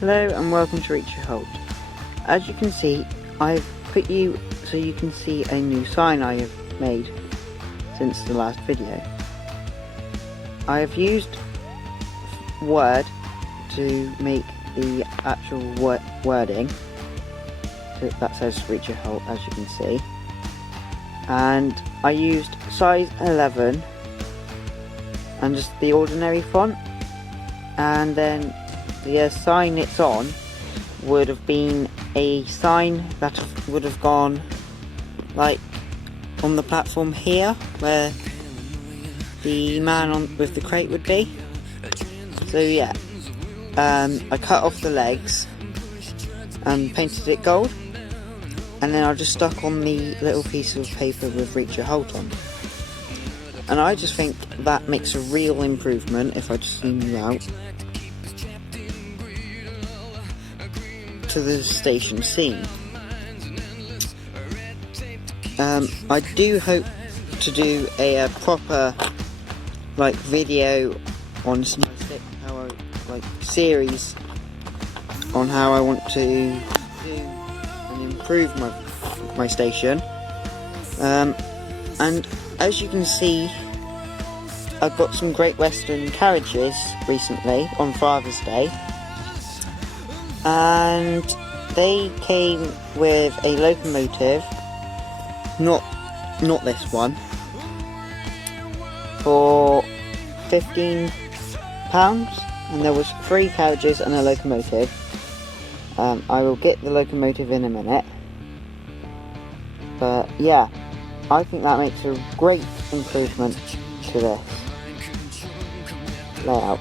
Hello and welcome to Reacher Holt. As you can see, I've put you so you can see a new sign I have made since the last video. I have used Word to make the actual wording that says Reacher Holt, as you can see, and I used size 11 and just the ordinary font, and then the sign it's on would have been a sign that would have gone like on the platform here where the man with the crate would be. So yeah, I cut off the legs and painted it gold, and then I just stuck on the little piece of paper with Reacher Holt on. And I just think that makes a real improvement, if I just zoom you out, to the station scene. I do hope to do a proper video on series on how I want to do and improve my station. And as you can see, I've got some Great Western carriages recently on Father's Day, and they came with a locomotive, not this one, for £15, and there was 3 carriages and a locomotive. I will get the locomotive in a minute, but yeah, I think that makes a great improvement to this layout.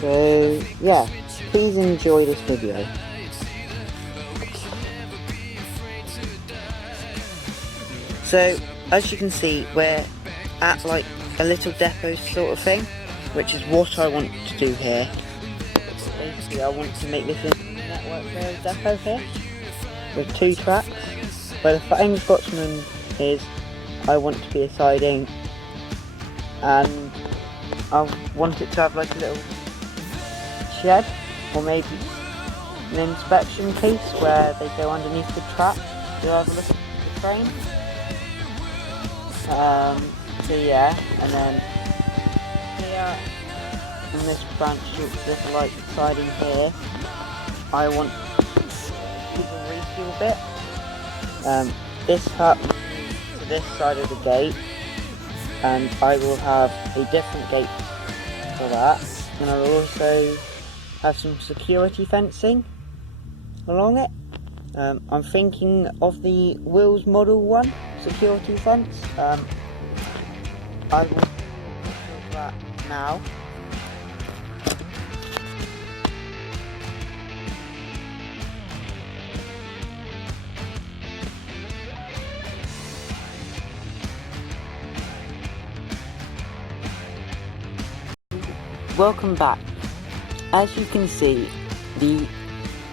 So yeah, please enjoy this video. So as you can see, we're at like a little depot sort of thing, which is what I want to do here. Basically I want to make this a network rail depot here with 2 tracks. Where the Fine Scotsman is, I want to be a siding, and I want it to have like a little shed, or maybe an inspection case where they go underneath the track to have a look at the train. So yeah, and then here in this branch, this like siding here, I want to keep a refuel bit. This hut to this side of the gate, and I will have a different gate for that, and I will also have some security fencing along it. I'm thinking of the Wills Model 1 security fence. I will do that now. Welcome back. As you can see,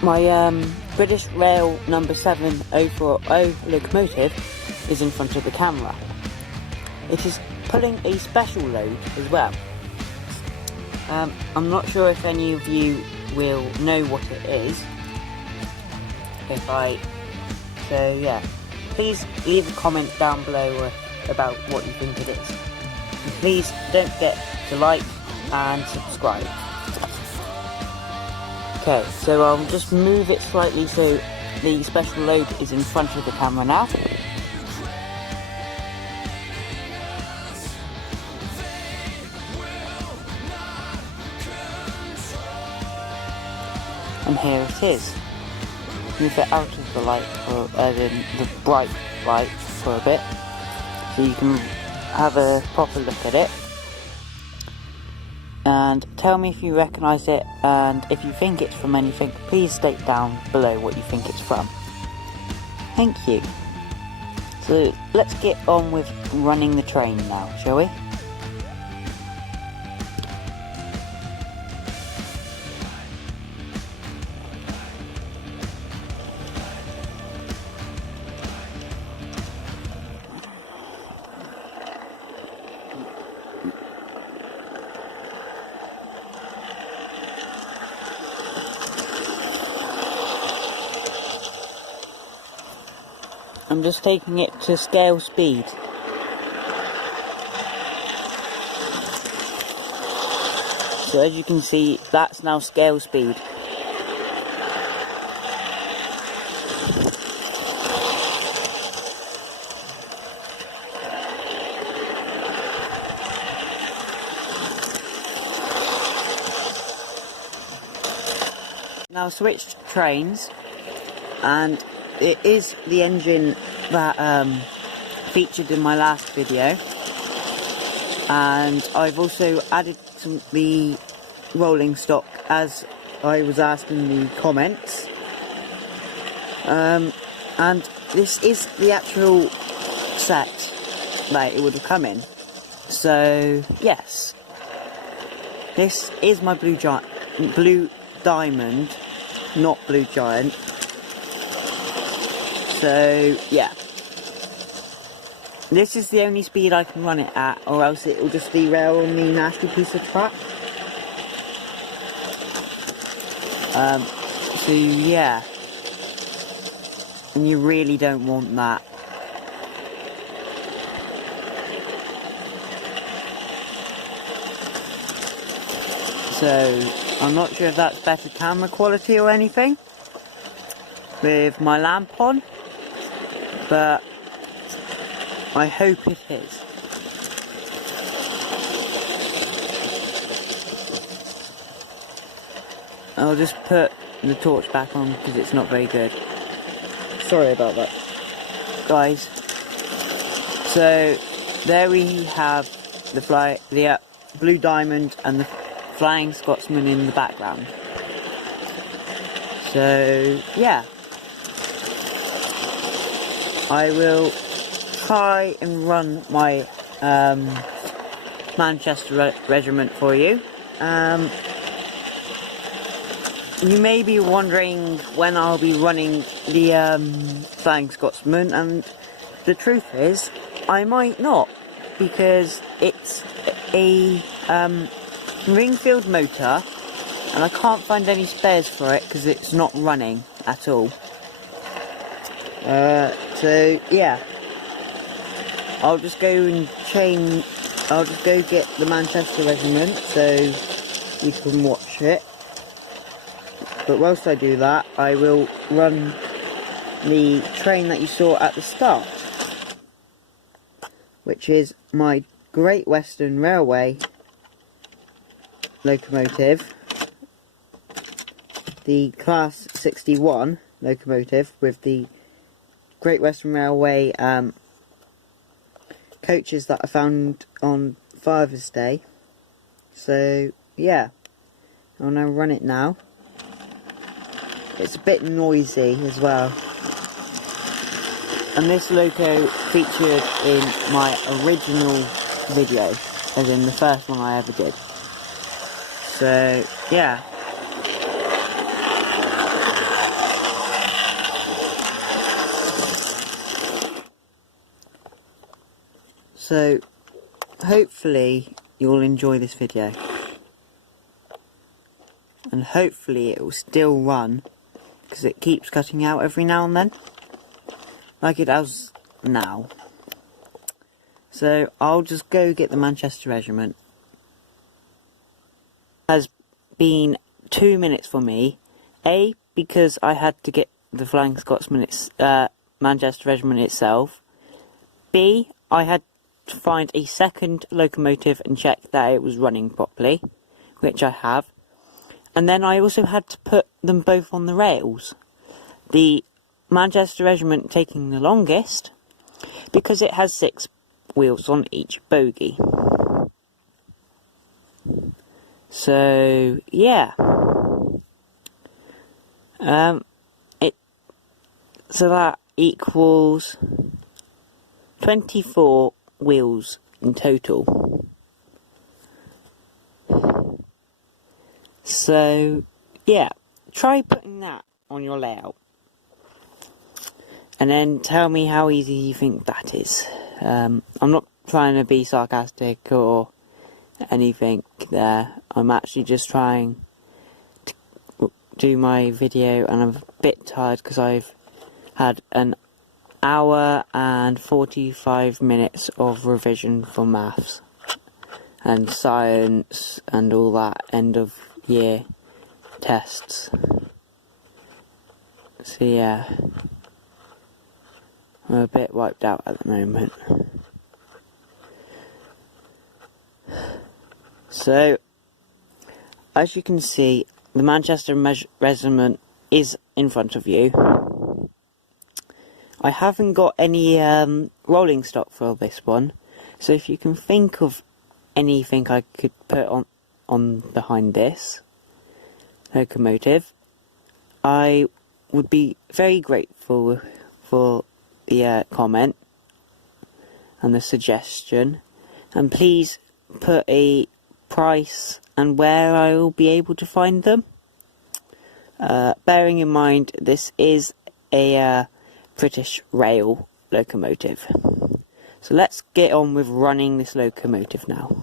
my British Rail number 7040 locomotive is in front of the camera. It is pulling a special load as well. I'm not sure if any of you will know what it is. So yeah, please leave a comment down below about what you think it is. And please don't forget to like and subscribe. Okay, so I'll just move it slightly so the special load is in front of the camera now. And here it is. Move it out of the light, or the bright light, for a bit, so you can have a proper look at it. And tell me if you recognise it, and if you think it's from anything, please state down below what you think it's from. Thank you. So let's get on with running the train now, shall we? I'm just taking it to scale speed. So as you can see, that's now scale speed. Now switch to trains, and it is the engine that featured in my last video, and I've also added the rolling stock as I was asked in the comments, and this is the actual set that it would have come in. So yes, this is my Blue Diamond, not Blue Giant. So yeah, this is the only speed I can run it at, or else it will just derail on the nasty piece of track. So yeah, and you really don't want that. So I'm not sure if that's better camera quality or anything with my lamp on, but I hope it is. I'll just put the torch back on because it's not very good. Sorry about that, guys. So there we have the Blue Diamond and the Flying Scotsman in the background. So yeah, I will try and run my Manchester Regiment for you. You may be wondering when I'll be running the Flying Scotsman, and the truth is I might not, because it's a Ringfield motor and I can't find any spares for it because it's not running at all. So yeah, I'll just go get the Manchester Regiment so you can watch it. But whilst I do that, I will run the train that you saw at the start, which is my Great Western Railway locomotive, the Class 61 locomotive with the Great Western Railway coaches that I found on Father's Day. So yeah, I'll now run it now. It's a bit noisy as well. And this loco featured in my original video, as in the first one I ever did. So yeah. So hopefully you'll enjoy this video. And hopefully it will still run, because it keeps cutting out every now and then, like it does now. So I'll just go get the Manchester Regiment. It has been 2 minutes for me. A, because I had to get the Flying Scotsman, Manchester Regiment itself. B, I had to find a second locomotive and check that it was running properly, which I have. And then I also had to put them both on the rails. The Manchester Regiment taking the longest, because it has 6 wheels on each bogie. So yeah, so that equals 24 wheels in total. So yeah, try putting that on your layout, and then tell me how easy you think that is. I'm not trying to be sarcastic or anything there. I'm actually just trying to do my video, and I'm a bit tired because I've had an hour and 45 minutes of revision for maths and science and all that end of year tests. So yeah, I'm a bit wiped out at the moment. So, as you can see, the Manchester Regiment is in front of you. I haven't got any rolling stock for this one, so if you can think of anything I could put on behind this locomotive, I would be very grateful for the comment and the suggestion, and please put a price and where I will be able to find them. Bearing in mind this is a British Rail locomotive. So let's get on with running this locomotive now.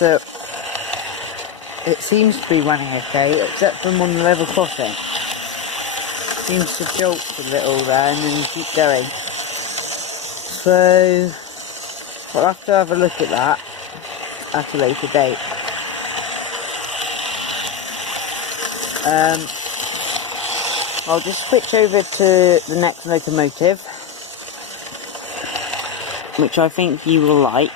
So, it seems to be running okay, except from on the level crossing. Seems to jolt a little there and then keep going. So, I'll have to have a look at that at a later date. I'll just switch over to the next locomotive, which I think you will like.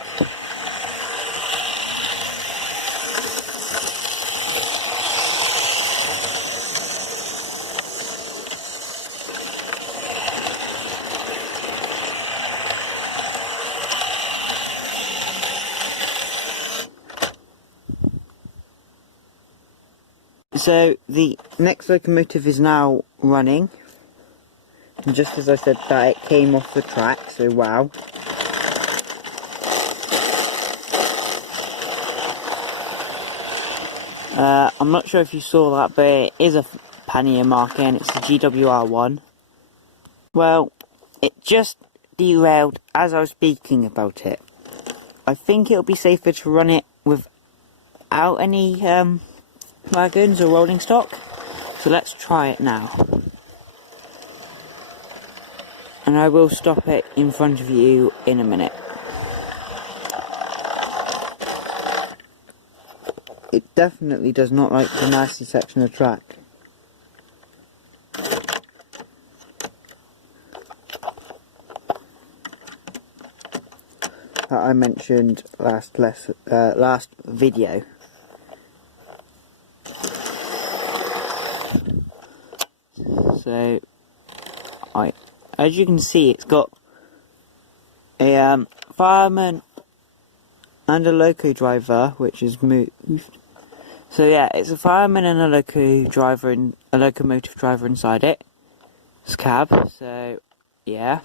So the next locomotive is now running, and just as I said that, it came off the track, so wow. I'm not sure if you saw that, but it is a pannier marker and it's the GWR1. Well, it just derailed as I was speaking about it. I think it'll be safer to run it without any wagons or rolling stock, so let's try it now. And I will stop it in front of you in a minute. It definitely does not like the nasty section of track. That I mentioned last video. So, as you can see, it's got a fireman and a loco driver, which is moved. So yeah, it's a fireman and a loco driver and a locomotive driver inside it. It's cab. So yeah,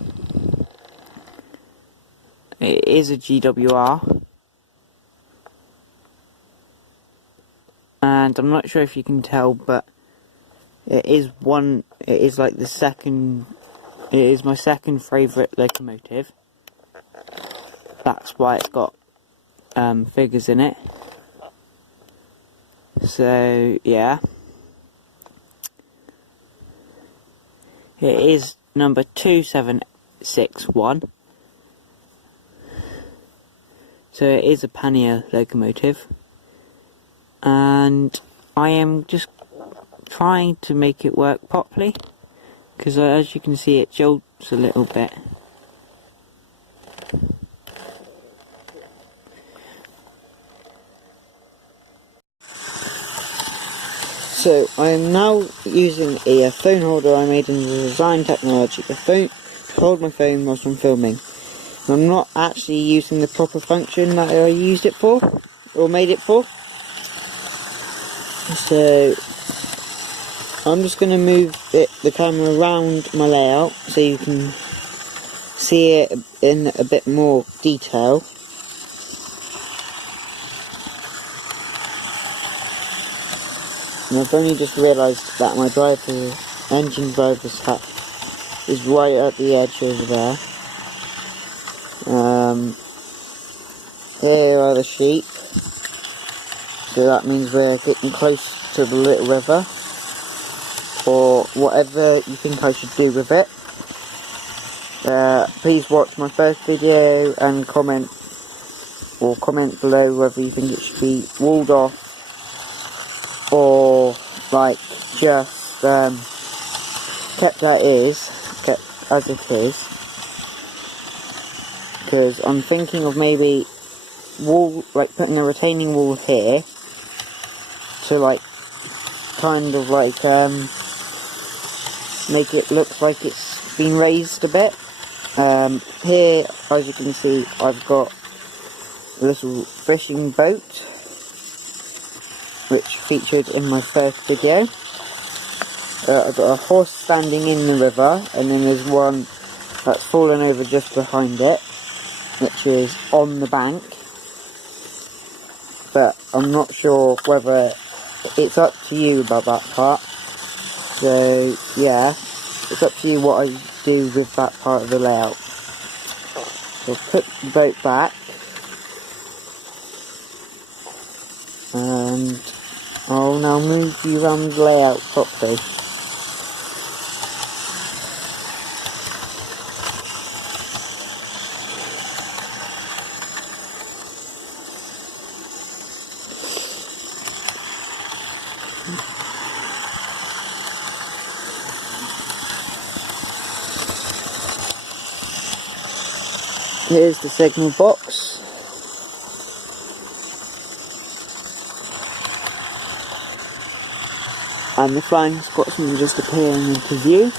it is a GWR, and I'm not sure if you can tell, but it is like the second. It is my second favourite locomotive. That's why it's got figures in it. So yeah, it is number 2761. So it is a pannier locomotive. and I am just trying to make it work properly, because as you can see it jolts a little bit. So I am now using a phone holder I made in the Design Technology, a phone to hold my phone whilst I'm filming. I'm not actually using the proper function that I used it for, or made it for. So I'm just going to move the camera around my layout so you can see it in a bit more detail. And I've only just realised that my engine driver's hat is right at the edge over there. Here are the sheep, so that means we're getting close to the little river, or whatever you think I should do with it. Please watch my first video and comment below whether you think it should be walled off or like just kept as it is, because I'm thinking of maybe putting a retaining wall here to kind of make it look like it's been raised a bit. Here, as you can see, I've got a little fishing boat which featured in my first video. I've got a horse standing in the river, and then there's one that's fallen over just behind it, which is on the bank. But I'm not sure whether it's up to you about that part. So yeah, it's up to you what I do with that part of the layout. So I'll put the boat back, and I'll now move you around the layout properly. Here's the signal box. And the flying squatsman just appearing into view.